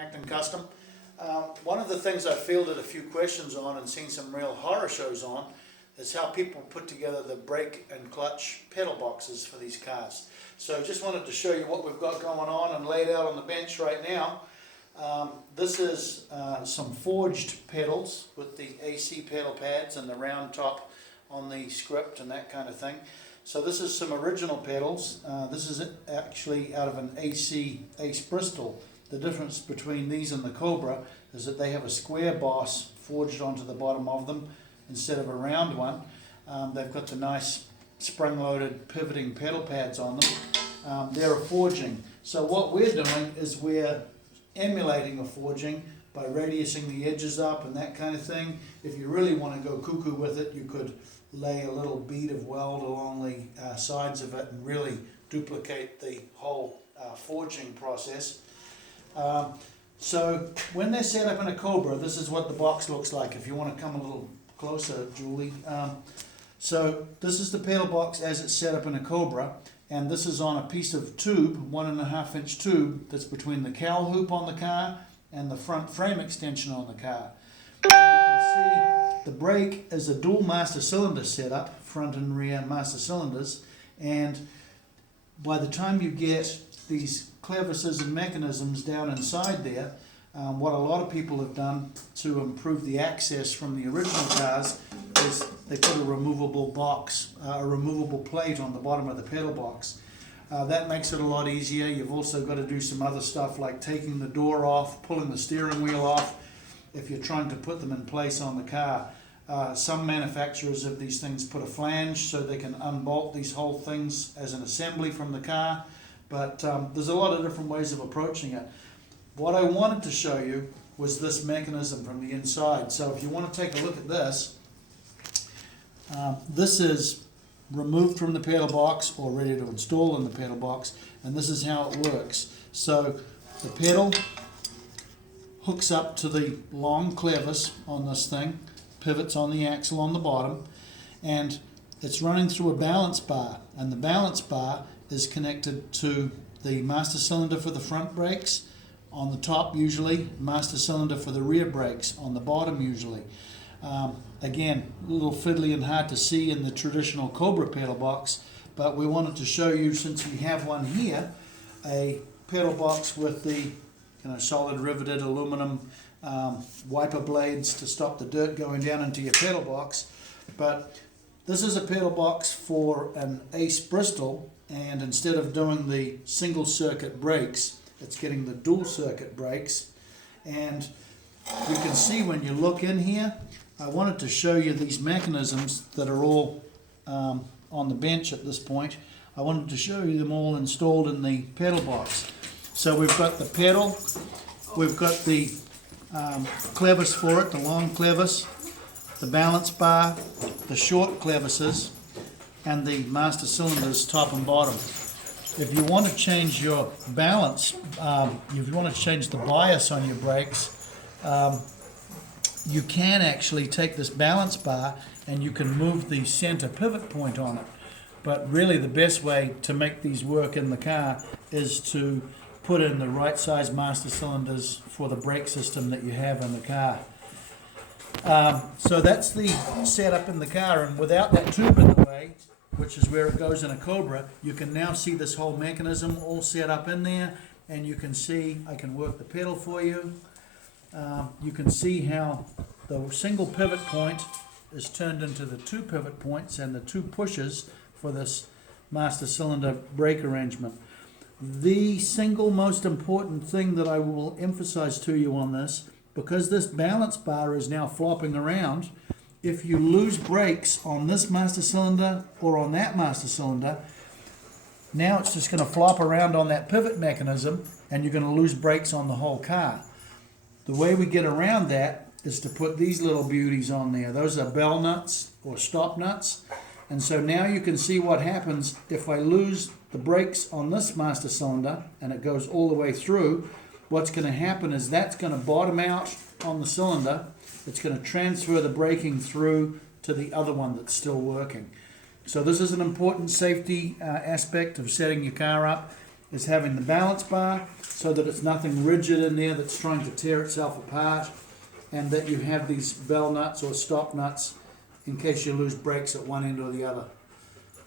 Acton Custom. One of the things I fielded a few questions on and seen some real horror shows on is how people put together the brake and clutch pedal boxes for these cars. So just wanted to show you what we've got going on and laid out on the bench right now. This is some forged pedals with the AC pedal pads and the round top on the script and that kind of thing. So this is some original pedals. This is actually out of an Ace Bristol. The difference between these and the Cobra is that they have a square boss forged onto the bottom of them instead of a round one. They've got the nice spring-loaded pivoting pedal pads on them. They're a forging. So what we're doing is we're emulating a forging by radiusing the edges up and that kind of thing. If you really want to go cuckoo with it, you could lay a little bead of weld along the sides of it and really duplicate the whole forging process. So when they're set up in a Cobra, this is what the box looks like. If you want to come a little closer, Julie. So this is the pedal box as it's set up in a Cobra, and this is on a piece of tube, 1.5 inch tube, that's between the cowl hoop on the car and the front frame extension on the car. And you can see the brake is a dual master cylinder setup, front and rear master cylinders, and by the time you get these clevises and mechanisms down inside there, what a lot of people have done to improve the access from the original cars is they put a removable box, a removable plate on the bottom of the pedal box. That makes it a lot easier. You've also got to do some other stuff like taking the door off, pulling the steering wheel off if you're trying to put them in place on the car. Some manufacturers of these things put a flange so they can unbolt these whole things as an assembly from the car. But there's a lot of different ways of approaching it. What I wanted to show you was this mechanism from the inside. So if you want to take a look at this, this is removed from the pedal box or ready to install in the pedal box, and this is how it works. So the pedal hooks up to the long clevis on this thing, pivots on the axle on the bottom, and it's running through a balance bar, and the balance bar is connected to the master cylinder for the front brakes on the top usually, master cylinder for the rear brakes on the bottom usually. Again, a little fiddly and hard to see in the traditional Cobra pedal box, but we wanted to show you, since we have one here, a pedal box with the solid riveted aluminum wiper blades to stop the dirt going down into your pedal box. But this is a pedal box for an Ace Bristol, and instead of doing the single circuit brakes, it's getting the dual circuit brakes. And you can see when you look in here, I wanted to show you these mechanisms that are all on the bench at this point. I wanted to show you them all installed in the pedal box. So we've got the pedal, we've got the clevis for it, the long clevis, the balance bar, the short clevises, and the master cylinders top and bottom. If you want to change your balance, if you want to change the bias on your brakes, you can actually take this balance bar and you can move the center pivot point on it. But really the best way to make these work in the car is to put in the right size master cylinders for the brake system that you have in the car. So that's the setup in the car, and without that tube in the way, which is where it goes in a Cobra, you can now see this whole mechanism all set up in there, and you can see, I can work the pedal for you. You can see how the single pivot point is turned into the two pivot points and the two pushes for this master cylinder brake arrangement. The single most important thing that I will emphasize to you on this, because this balance bar is now flopping around, if you lose brakes on this master cylinder or on that master cylinder, now it's just going to flop around on that pivot mechanism and you're going to lose brakes on the whole car. The way we get around that is to put these little beauties on there. Those are bell nuts or stop nuts. And so now you can see what happens if I lose the brakes on this master cylinder and it goes all the way through. What's going to happen is that's going to bottom out on the cylinder. It's going to transfer the braking through to the other one that's still working. So this is an important safety aspect of setting your car up. is having the balance bar so that it's nothing rigid in there that's trying to tear itself apart, and that you have these bell nuts or stop nuts in case you lose brakes at one end or the other.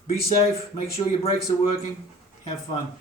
Be safe, make sure your brakes are working, have fun.